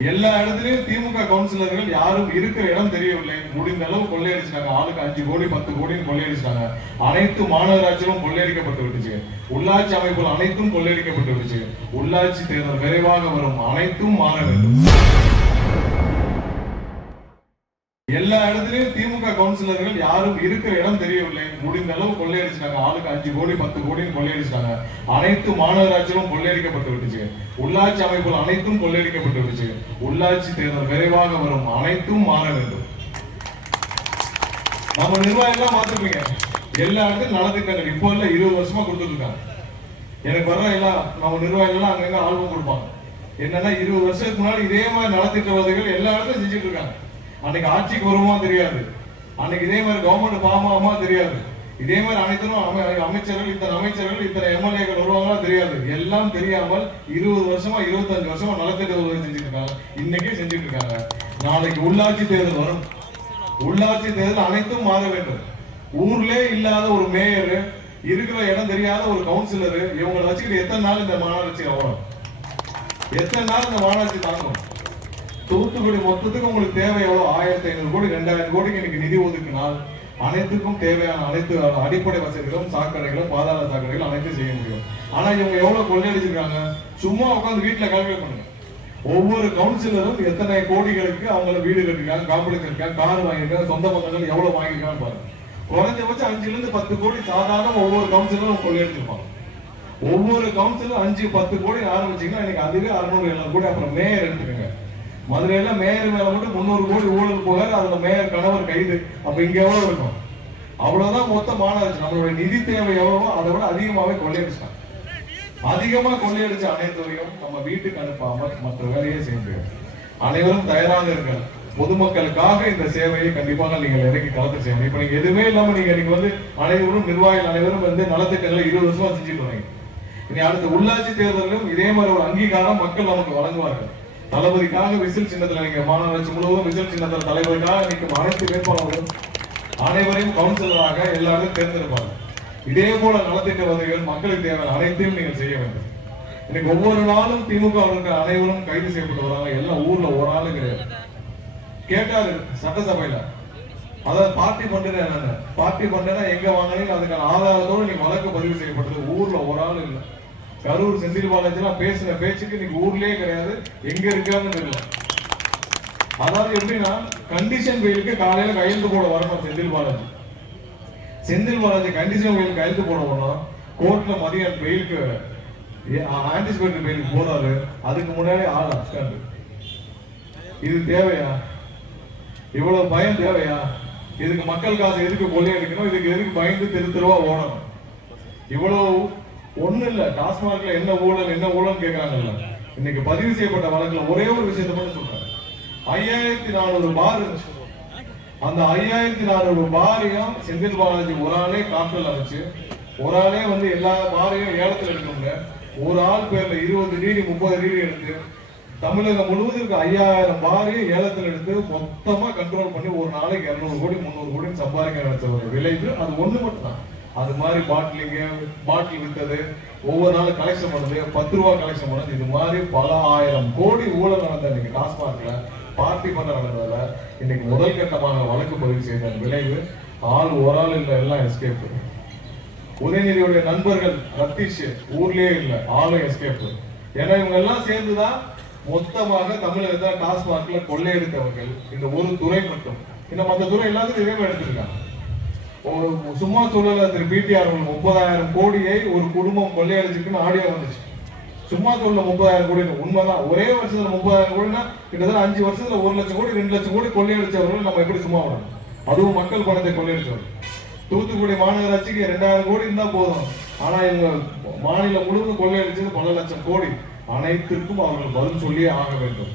எல்லா இடத்துலயும் திமுக கவுன்சிலர்கள் யாரும் இருக்கிற இடம் தெரியவில்லை. முடிந்த அளவு கொள்ளையடிச்சிட்டாங்க. ஆளுக்கு 5 கோடி 10 கோடின்னு கொள்ளையடிச்சிட்டாங்க. அனைத்து மாநகராட்சிகளும் கொள்ளையடிக்கப்பட்டு விட்டுச்சு. உள்ளாட்சி அமைப்புகள் அனைத்தும் கொள்ளையடிக்கப்பட்டு விட்டுச்சு. உள்ளாட்சி தேர்தல் விரைவாக வரும். அனைத்தும் மாற வேண்டும். எல்லா இடத்துலயும் திமுக கவுன்சிலர்கள் யாரும் இருக்கிற இடம் தெரியவில்லை. முடிந்த அளவு கொள்ளையடிச்சிட்டாங்க. ஆளுக்கு 5 கோடி 10 கோடின்னு கொள்ளையடிச்சிட்டாங்க. அனைத்து மாநகராட்சிகளும் கொள்ளையடிக்கப்பட்டு விட்டுச்சு. உள்ளாட்சி அமைப்புகள் அனைத்தும் கொள்ளையடிக்கப்பட்டு விட்டுச்சு. உள்ளாட்சி தேர்தல் விரைவாக வரும். அனைத்தும் மாற வேண்டும். நம்ம நிர்வாகம் மாத்திருப்பீங்க. எல்லா இடத்துலையும் நலத்திட்டங்கள் இப்போ இல்ல 20 வருஷமா கொடுத்துட்டு இருக்காங்க. எனக்கு வர்ற எல்லாம் நம்ம நிர்வாகிகள் அங்கங்க ஆல்பம் கொடுப்பாங்க. என்னன்னா 20 வருஷத்துக்கு முன்னாடி இதே மாதிரி நலத்திட்ட உதவிகள் எல்லா இடத்துலையும் செஞ்சுட்டு இருக்காங்க. அன்னைக்கு ஆட்சிக்கு வருமா தெரியாது. அன்னைக்கு இதே மாதிரி கவர்மெண்ட் ஃபார்ம் ஆகுமா தெரியாது. இதே மாதிரி அனைத்தும் அமைச்சர்கள் இத்தனை எம்எல்ஏக்கள் வருவாங்களா தெரியாது. எல்லாம் தெரியாமல் 20 வருஷமா 25 வருஷமா நலத்திட்ட உதவி செஞ்சுட்டு இருக்காங்க. இன்னைக்கே செஞ்சுட்டு இருக்காங்க. நாளைக்கு உள்ளாட்சி தேர்தல் வரும். உள்ளாட்சி தேர்தல் அனைத்தும் மாற வேண்டும். ஊர்லே இல்லாத ஒரு மேயர், இருக்கிற இடம் தெரியாத ஒரு கவுன்சிலர், இவங்களை வச்சுக்கிட்டு எத்தனை நாள் இந்த மாநகராட்சி ஆகணும்? எத்தனை நாள் இந்த மாநகராட்சி தாங்கணும்? தூத்துக்குடி மொத்தத்துக்கு உங்களுக்கு தேவை எவ்வளவு? 1500 கோடி 2000 கோடிக்கு இன்னைக்கு நிதி ஒதுக்கினால் அனைத்துக்கும் தேவையான அனைத்து அடிப்படை வசதிகளும், சாக்கடைகளும், பாதாள சாக்கடைகளும் அனைத்தும் செய்ய முடியும். ஆனா இவங்க எவ்வளவு கொள்ளையடிச்சிருக்காங்க? சும்மா உட்காந்து வீட்டுல கால்குலேட் பண்ணுங்க. ஒவ்வொரு கவுன்சிலரும் எத்தனை கோடிகளுக்கு அவங்கள வீடு கட்டிருக்காங்க, காம்படிஷன் இருக்காங்க, கார் வாங்கியிருக்காங்க, சொந்த பந்தங்கள் எவ்வளவு வாங்கியிருக்கான்னு பாருங்க. குறைஞ்சபட்சம் 5 இருந்து 10 கோடி சாதாரண ஒவ்வொரு கவுன்சிலரும் கொள்ளையடிச்சிருப்பாங்க. ஒவ்வொரு கவுன்சிலரும் 5-10 கோடி ஆரம்பிச்சீங்கன்னா இன்னைக்கு அதுவே 600-700 கோடி. அப்புறம் மேயர் எடுத்துக்கோங்க. மதுரையில மேயர் மேல மட்டும் 300 கோடி ஊழல் போகாது. அதுல மேயர் கணவர் கைது. அப்ப இங்க எவ்வளவு இருக்கும்? அவ்வளவுதான் மொத்த மாநகராட்சி. நம்மளுடைய நிதி தேவை எவ்வளவோ அதை விட அதிகமாவே கொள்ளையடிச்சாங்க. அதிகமா கொள்ளையடிச்ச அனைத்தையும் நம்ம வீட்டுக்கு அனுப்பாம மற்ற வேலையே செய்ய முடியும். அனைவரும் தயாராக இருக்க. பொதுமக்களுக்காக இந்த சேவையை கண்டிப்பாக நீங்கள் இறங்கி களத்தில் செய்யணும். இப்ப நீங்க எதுவுமே இல்லாம நீங்க அனைவரும் நிர்வாகிகள் அனைவரும் நலத்திட்டங்களை 20 வருஷமா செஞ்சுட்டு வரீங்க. இனி அடுத்த உள்ளாட்சி தேர்தலிலும் இதே மாதிரி ஒரு அங்கீகாரம் மக்கள் நமக்கு வழங்குவார்கள். தளபதிக்காக விசில் சின்னத்துல நீங்க மாநகராட்சி முழுவதும் விசில் சின்னத்துல தலைவருக்காக நிற்கும் அனைத்து வேட்பாளர்களும் அனைவரையும் கவுன்சிலராக எல்லாரும் தேர்ந்தெடுப்பாங்க. இதே போல நலத்திட்ட உதவிகள் மக்களுக்கு தேவையான அனைத்தையும் நீங்கள் செய்ய வேண்டும். இன்னைக்கு ஒவ்வொரு நாளும் திமுக அனைவரும் கைது செய்யப்பட்டு வராங்க. எல்லாம் ஊர்ல ஒரு ஆளு கிடையாது. கேட்டாரு சட்டசபையில, அதாவது பார்ட்டி பண்றேன் என்னன்னு, பார்ட்டி பண்றேன்னா எங்க வாங்கினீங்க அதுக்கான ஆதாரத்தோடு நீங்க வழக்கு பதிவு செய்யப்பட்டது. ஊர்ல ஒரு ஆள் இல்லை. கரூர் செந்தில் பாலாஜி பேசின பேச்சுக்கு இன்னைக்கு ஊர்லயே கிடையாது. எங்க இருக்காங்கன்னு தெரியல. அதாவது எப்படின்னா கண்டிஷன் வெயிலுக்கு காலையில கையெழுத்து போட வரணும் செந்தில் பாலாஜி கண்டிஷன் வெயிலுக்கு கையெழுத்து போட வரணும். கோர்ட்ல மதியம் வெயிலுக்கு ஆன்டிசிபேட்டரி வெயிலுக்கு போறாரு. அதுக்கு முன்னாடி ஆள் அப்ஸ்காண்டு. இது தேவையா? இவ்வளவு பயம் தேவையா? இதுக்கு மக்கள் காசு எதுக்கு கொள்ளையடிக்கணும்? இதுக்கு எதுக்கு பயந்து தெருவா ஓடணும்? இவ்வளவு ஒண்ணு இல்ல. டாஸ்மார்க்ல என்ன ஊழல் கேட்கறாங்கல்ல. இன்னைக்கு பதிவு செய்யப்பட்ட வழக்குல ஒரே ஒரு விஷயத்தை மட்டும் சொல்றாங்க. 5400 பார். அந்த 5400 பாரையும் செந்தில் பாலாஜி ஒரு ஆளே காப்பில் அமைச்சு, ஒரு ஆளே எல்லா பாரையும் ஏலத்தில் எடுக்கணுங்க. ஒரு ஆள் பேர்ல 20 டிடி 30 டிடி எடுத்து தமிழகம் முழுவதும் 5000 பாரையும் ஏலத்தில் எடுத்து மொத்தமா கண்ட்ரோல் பண்ணி ஒரு நாளைக்கு 200 கோடி 300 கோடி சம்பாதிக்க நினைச்ச ஒரு விளைவு அது ஒண்ணு மட்டும் தான். அது மாதிரி பாட்டில் விட்டது, ஒவ்வொரு நாளும் கலெக்ஷன் பண்ணது, 10 ரூபாய் கலெக்ஷன் பண்ணது, இது மாதிரி பல ஆயிரம் கோடி ஊழல் நடந்த இன்னைக்கு டாஸ்மார்க்ல பார்ட்டி பண்ண நடந்ததுல இன்னைக்கு முதல் கட்டமாக வழக்கு பதிவு செய்த விளைவு ஒரு ஆள் இல்ல, எல்லாம் எஸ்கேப். உதயநிதியுடைய நண்பர்கள் ரத்தீஷ் ஊர்லயே இல்ல, ஆளும் எஸ்கேப். ஏன்னா இவங்க எல்லாம் சேர்ந்துதான் மொத்தமாக தமிழகத்தை டாஸ்மார்க்ல கொள்ளையடித்தவர்கள். இந்த ஒரு துறை மட்டும், இன்னும் மற்ற துறை எல்லாத்துக்கும் இதே எடுத்திருக்காங்க. சும்மா சொல்லல. திரு பிடிஆர் 30,000 கோடியை ஒரு குடும்பம் கொள்ளையடிச்சிருக்குன்னு ஆடியோ வந்துச்சு. சும்மா சொல்ல 30,000 கோடி உண்மைதான். ஒரே வருஷத்துல 30,000 கோடினா கிட்டத்தட்ட 5 வருஷத்துல 1 லட்சம் கோடி 2 லட்சம் கோடி கொள்ளையடிச்சவர்கள் நம்ம எப்படி சும்மா விடணும்? அதுவும் மக்கள் பணத்தை கொள்ளையடிச்சவர்கள். தூத்துக்குடி மாநகராட்சிக்கு 2000 கோடி இருந்தா போதும். ஆனா இவங்க மாநிலம் முழுவதும் கொள்ளையடிச்சது பல லட்சம் கோடி. அனைத்திற்கும் அவர்கள் பதில் சொல்லியே ஆக வேண்டும்.